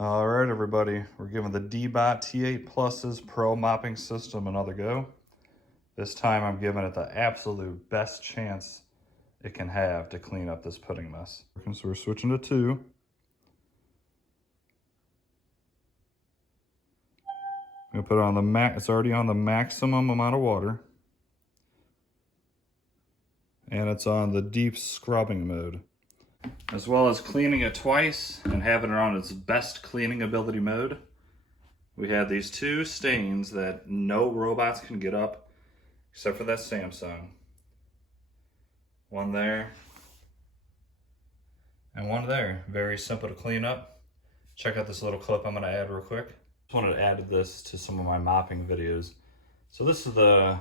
All right, everybody, we're giving the Deebot T8 Plus's Pro Mopping System another go. This time I'm giving it the absolute best chance it can have to clean up this pudding mess. So we're switching to 2. I'm gonna put it on the it's already on the maximum amount of water. And it's on the deep scrubbing mode. As well as cleaning it twice and having it on its best cleaning ability mode. We have these 2 stains that no robots can get up except for that Samsung. One there and one there. Very simple to clean up. Check out this little clip I'm gonna add real quick. Just wanted to add this to some of my mopping videos. So this is the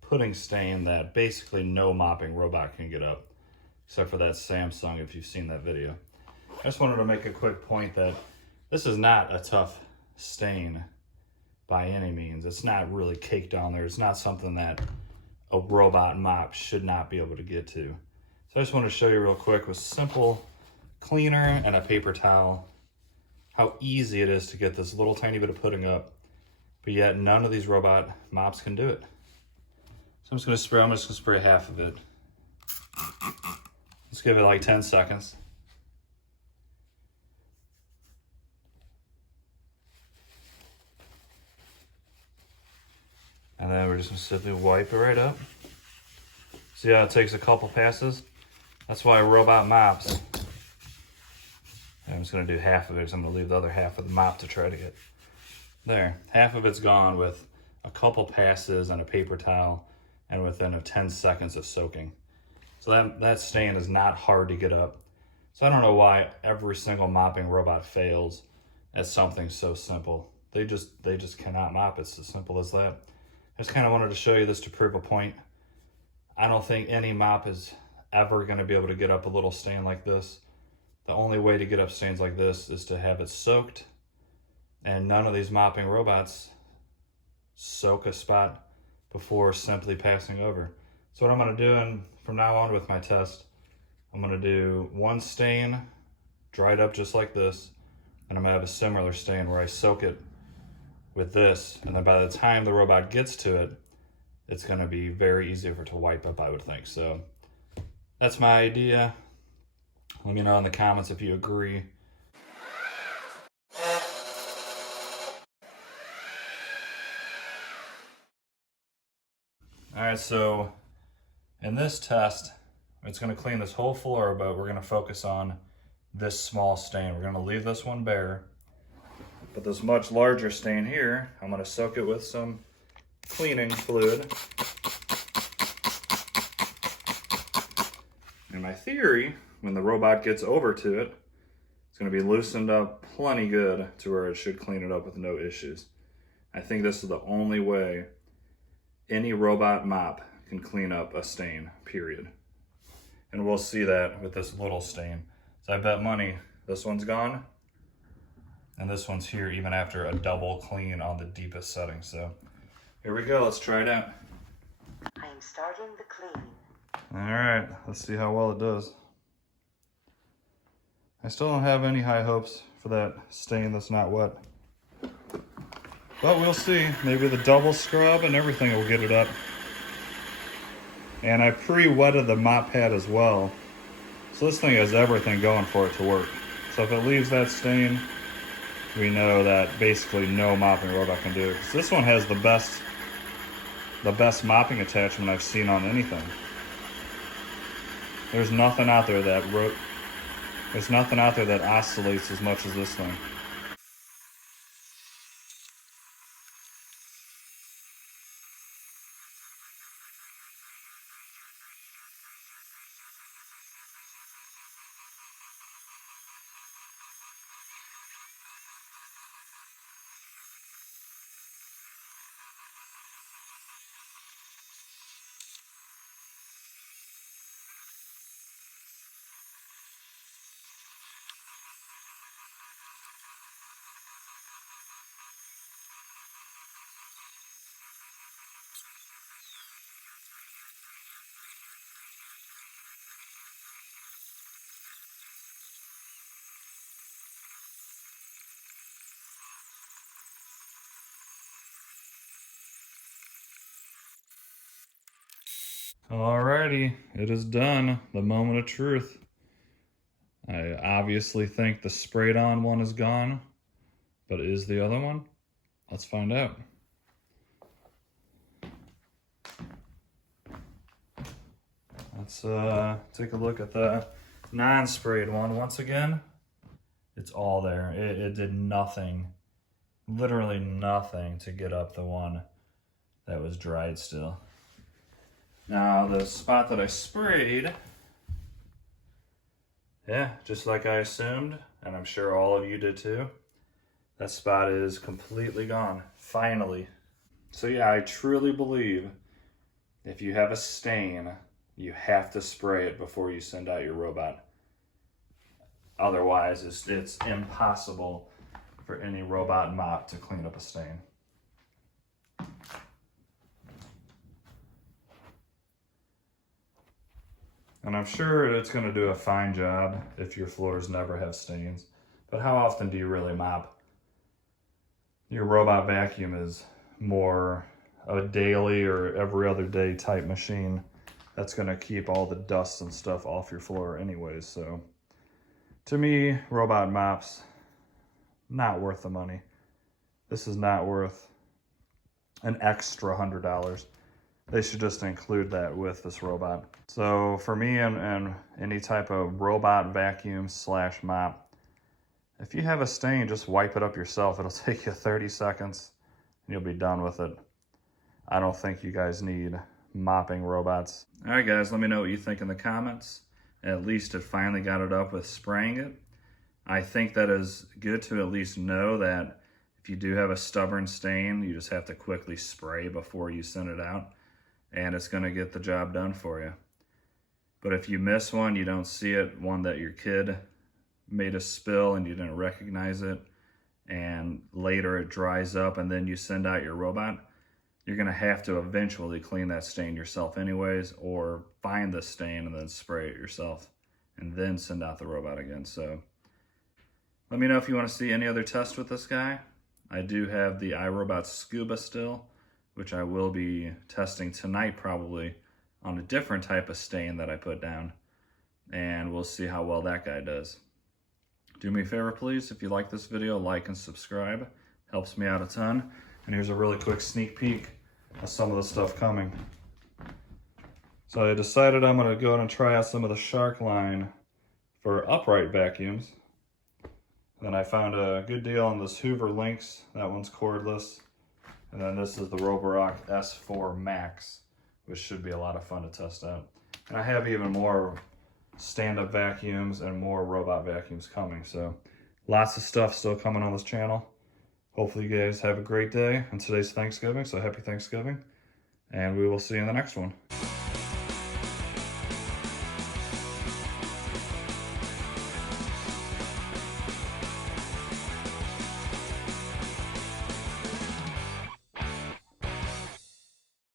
pudding stain that basically no mopping robot can get up, except for that Samsung if you've seen that video. I just wanted to make a quick point that this is not a tough stain by any means. It's not really caked on there. It's not something that a robot mop should not be able to get to. So I just want to show you real quick with simple cleaner and a paper towel how easy it is to get this little tiny bit of pudding up, but yet none of these robot mops can do it. So I'm just gonna spray half of it. Let's give it like 10 seconds. And then we're just gonna simply wipe it right up. See how it takes a couple passes? That's why robot mops. I'm just gonna do half of it because I'm gonna leave the other half of the mop to try to get. There, half of it's gone with a couple passes and a paper towel and within 10 seconds of soaking. So that stain is not hard to get up. So I don't know why every single mopping robot fails at something so simple. They just cannot mop. It's as simple as that. I just kind of wanted to show you this to prove a point. I don't think any mop is ever going to be able to get up a little stain like this. The only way to get up stains like this is to have it soaked, and none of these mopping robots soak a spot before simply passing over. So what I'm going to do from now on with my test, I'm going to do one stain dried up just like this, and I'm going to have a similar stain where I soak it with this, and then by the time the robot gets to it, it's going to be very easy for it to wipe up, I would think. So that's my idea. Let me know in the comments if you agree. All right, so in this test, it's going to clean this whole floor, but we're going to focus on this small stain. We're going to leave this one bare, but this much larger stain here, I'm going to soak it with some cleaning fluid. And my theory, when the robot gets over to it, it's going to be loosened up plenty good to where it should clean it up with no issues. I think this is the only way any robot mop can clean up a stain, period. And we'll see that with this little stain. So I bet money this one's gone, and this one's here even after a double clean on the deepest setting. So here we go, let's try it out. I am starting the clean. All right, let's see how well it does. I still don't have any high hopes for that stain that's not wet. But we'll see. Maybe the double scrub and everything will get it up. And I pre-wetted the mop pad as well. So this thing has everything going for it to work. So if it leaves that stain, we know that basically no mopping robot can do it. 'Cause this one has the best mopping attachment I've seen on anything. There's nothing out there that oscillates as much as this thing. Alrighty, it is done. The moment of truth. I obviously think the sprayed on one is gone, but is the other one? Let's find out. Let's take a look at the non-sprayed one once again. It's all there. It did nothing, literally nothing to get up the one that was dried still. Now the spot that I sprayed, yeah, just like I assumed, and I'm sure all of you did too, that spot is completely gone, finally. So yeah, I truly believe if you have a stain, you have to spray it before you send out your robot. Otherwise, it's impossible for any robot mop to clean up a stain. And I'm sure it's going to do a fine job if your floors never have stains. But how often do you really mop? Your robot vacuum is more a daily or every other day type machine that's going to keep all the dust and stuff off your floor anyways. So to me, robot mops, not worth the money. This is not worth an extra $100. They should just include that with this robot. So for me and any type of robot vacuum / mop, if you have a stain, just wipe it up yourself. It'll take you 30 seconds and you'll be done with it. I don't think you guys need mopping robots. All right, guys, let me know what you think in the comments. At least it finally got it up with spraying it. I think that is good to at least know that if you do have a stubborn stain, you just have to quickly spray before you send it out, and it's gonna get the job done for you. But if you miss one, you don't see it, one that your kid made a spill and you didn't recognize it, and later it dries up and then you send out your robot, you're gonna have to eventually clean that stain yourself anyways, or find the stain and then spray it yourself and then send out the robot again. So let me know if you wanna see any other tests with this guy. I do have the iRobot Scuba still, which I will be testing tonight probably on a different type of stain that I put down, and we'll see how well that guy does. Do me a favor, please, if you like this video, like and subscribe. Helps me out a ton. And here's a really quick sneak peek of some of the stuff coming. So I decided I'm gonna go out and try out some of the Shark line for upright vacuums. And then I found a good deal on this Hoover Lynx. That one's cordless. And then this is the Roborock S4 Max, which should be a lot of fun to test out. And I have even more stand-up vacuums and more robot vacuums coming. So lots of stuff still coming on this channel. Hopefully you guys have a great day. And today's Thanksgiving, so happy Thanksgiving. And we will see you in the next one.